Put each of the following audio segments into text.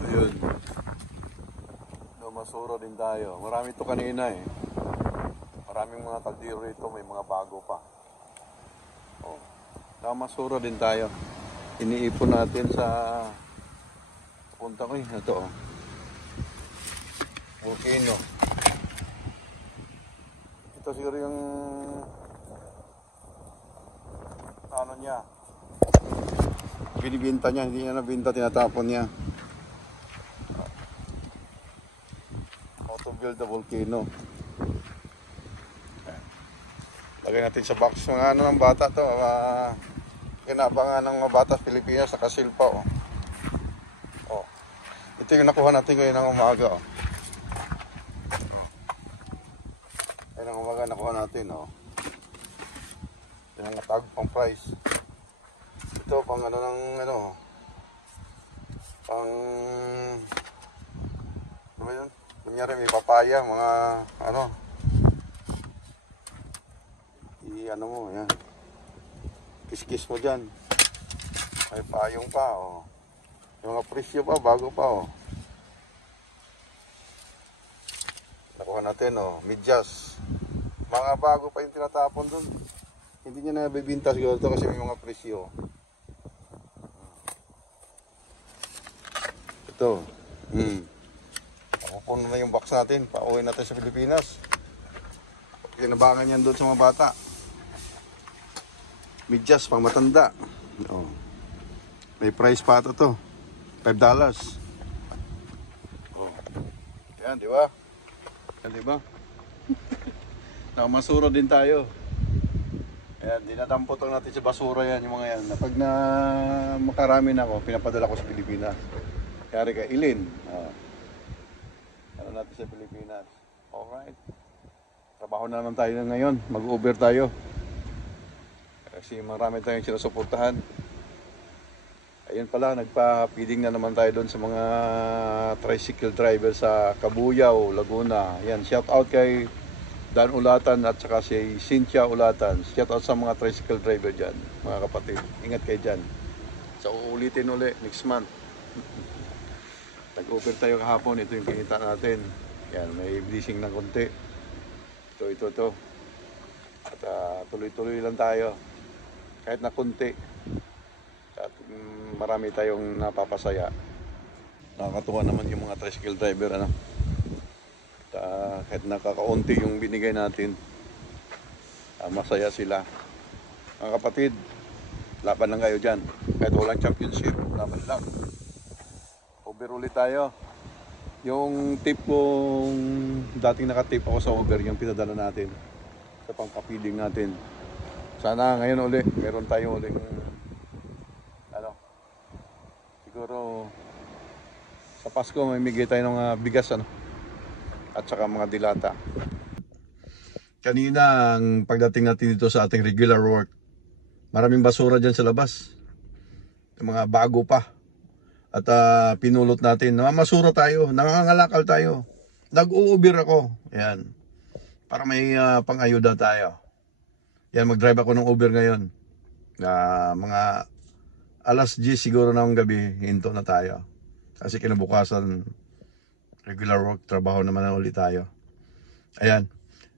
Ayun. Masura din tayo. Marami ito kanina eh. Maraming mga kaldero ito, may mga bago pa. Oh. Masura din tayo. Iniipon natin sa punta ko ito oh. Volcano. Ito siguro yung ano niya. Binibinta niya, hindi niya nabinta, tinatapon niya. To build the volcano. Lagay natin sa box mga ano ng bata to, kinabangan ng mga bata sa Pilipinas sa Kasilpa oh. Oh. Ito yung nakuha natin ngayon ng umaga oh. Ngayon ng umaga nakuha natin oh. Ito yung tag pang price. Ito pang ano ng ano pang ano ba yun? Kunyari may papaya, mga ano ano mo, yan kiss-kiss mo dyan, may payong pa oh. Yung mga presyo pa, bago pa oh. Nakuha natin oh, medyas, mga bago pa yung tinatapon dun, hindi niya na bibinta siguro ito kasi may mga presyo ito. Pupuno na yung box natin, pauwi natin sa Pilipinas. Kinabangan yan doon sa mga bata. Medyas, pang matanda. Oh. May price pa ito to. $5. Oh. Yan, di ba? Yan, di ba? Nakamasura din tayo. Ayan, dinadampot lang natin sa basura yan, yung mga yan. Pag na makarami na ako, pinapadala ko sa Pilipinas. Kaya kay Ilin. Oh. Ano natin sa Pilipinas. Alright. Trabaho na naman tayo ngayon. Mag-Uber tayo. Kasi marami tayong sinusuportahan. Ayun pala, nagpa-feeding na naman tayo doon sa mga tricycle driver sa Cabuyao, Laguna. Yan, shout out kay Dan Ulatan at saka si Cynthia Ulatan. Shout out sa mga tricycle driver dyan, mga kapatid. Ingat kayo dyan. So, uulitin uli next month. Nag-Uber tayo kahapon, ito yung kinita natin. Yan, may blessing ng konti. Ito. At tuloy-tuloy lang tayo. Kahit na konti. At marami tayong napapasaya. Nakakatuwa naman yung mga tricycle driver, ano? At kahit nakakaunti yung binigay natin, masaya sila. Mga kapatid, laban lang kayo dyan. Kahit walang championship, laban lang. Uber ulit tayo. Yung tip kong dating nakatip ako sa Uber, yung pinadala natin sa pangkapiling natin. Sana ngayon ulit, meron tayo ulit ano, siguro sa Pasko may migay tayo ng bigas ano, at saka mga dilata. Kanina ang pagdating natin dito sa ating regular work, maraming basura dyan sa labas, yung mga bago pa. At pinulot natin. Namamasura tayo, nangangalakal tayo. Nag-u-Uber ako. Yan. Para may pang-ayuda tayo. Yan, mag-drive ako ng Uber ngayon. Mga alas 10 siguro na ng gabi, hinto na tayo. Kasi kinabukasan, regular work, trabaho naman na ulit tayo. Ayan.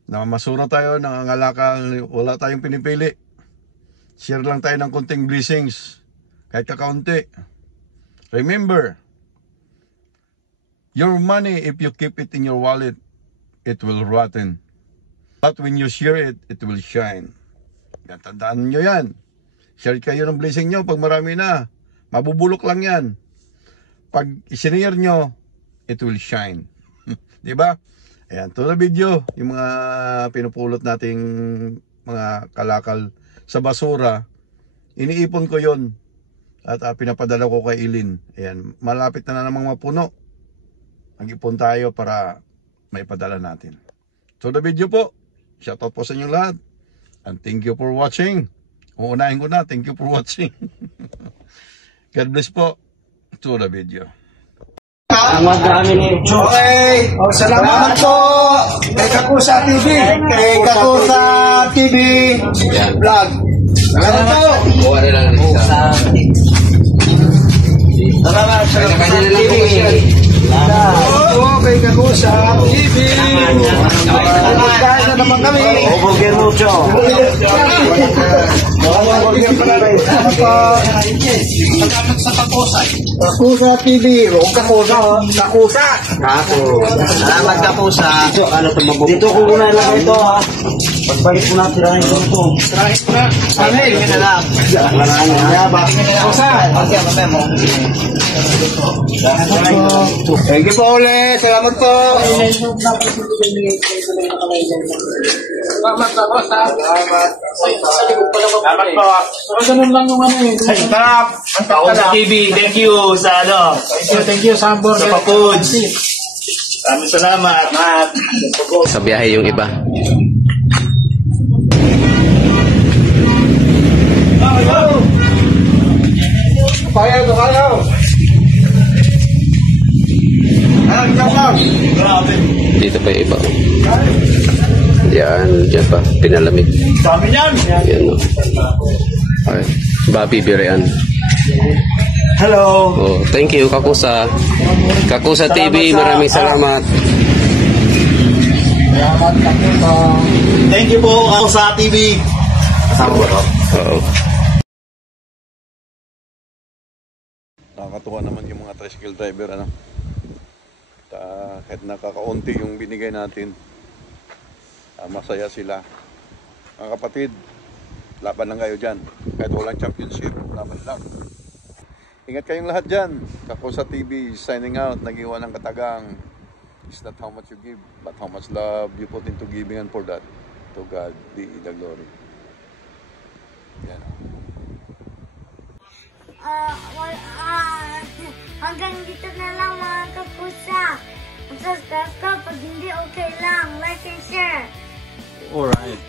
Namamasura tayo, nangangalakal, wala tayong pinipili. Share lang tayo ng konting blessings. Kahit kakaunti. Remember, your money, if you keep it in your wallet, it will rotten. But when you share it, it will shine. Yan, tandaan nyo yan. Share kayo ng blessing nyo pag marami na. Mabubulok lang yan. Pag isinare nyo, it will shine. Diba? Ayan, ito na video. Yung mga pinupulot nating mga kalakal sa basura, iniipon ko yon. At pinapadala ko kay Ilin. Ayan, malapit na namang mapuno. Mag-ipon tayo para maipadala natin. So the video po. Shoutout po sa inyo lahat. And thank you for watching. Uunahin ko na. Thank you for watching. God bless po. To the video. Okay. Salamat po. Kay Kakusa TV. Kay Kakusa TV Vlog. Salamat po. Kuha na lang ng isa. Salamat sa Kanya na lang po siya. ito kay Kakusa TV. Magkakain na naman kami. Burger mucho. Salamat sa Kakusa. Kakusa TV. O Kakusa. Kakusa. Salamat Kakusa. Dito ko muna lang ito ha. Pagbalik ko na tirahin ko ito. Tirahin ko na. Amin. Hindi na lang. Kakusa. Thank you po ulit. Salamat po. Salamat po. Salamat po. Ganun lang yung ano eh. Sarap. Kakusa TV, thank you sa ano. Thank you sa hamburger. Sa pa-foods. Maraming salamat. Sa biyahe yung iba. Kaya ito, kaya. Dito pa yung iba. Yan, dyan pa. Pinalamig. Dami yan. Yan o. Okay. Bobby Birean. Hello. Oh, thank you, Kakusa. Kakusa TV, maraming salamat. Salamat Kakusa. Thank you po, Kakusa TV. Oo. Nakakatuwa naman yung mga tricycle driver, ano. Kahit nakakaunti yung binigay natin, masaya sila. Mga kapatid, laban lang kayo dyan. Kahit walang championship, laban lang. Ingat kayong lahat dyan. Kakusa TV signing out. Nag-iwan ng katagang. It's not how much you give, but how much love you put into giving, and for that, to God be the glory. Yan. Hanggang dito na lang mga kapusa. Subscribe ka pag hindi okay lang. Like and share. Alright.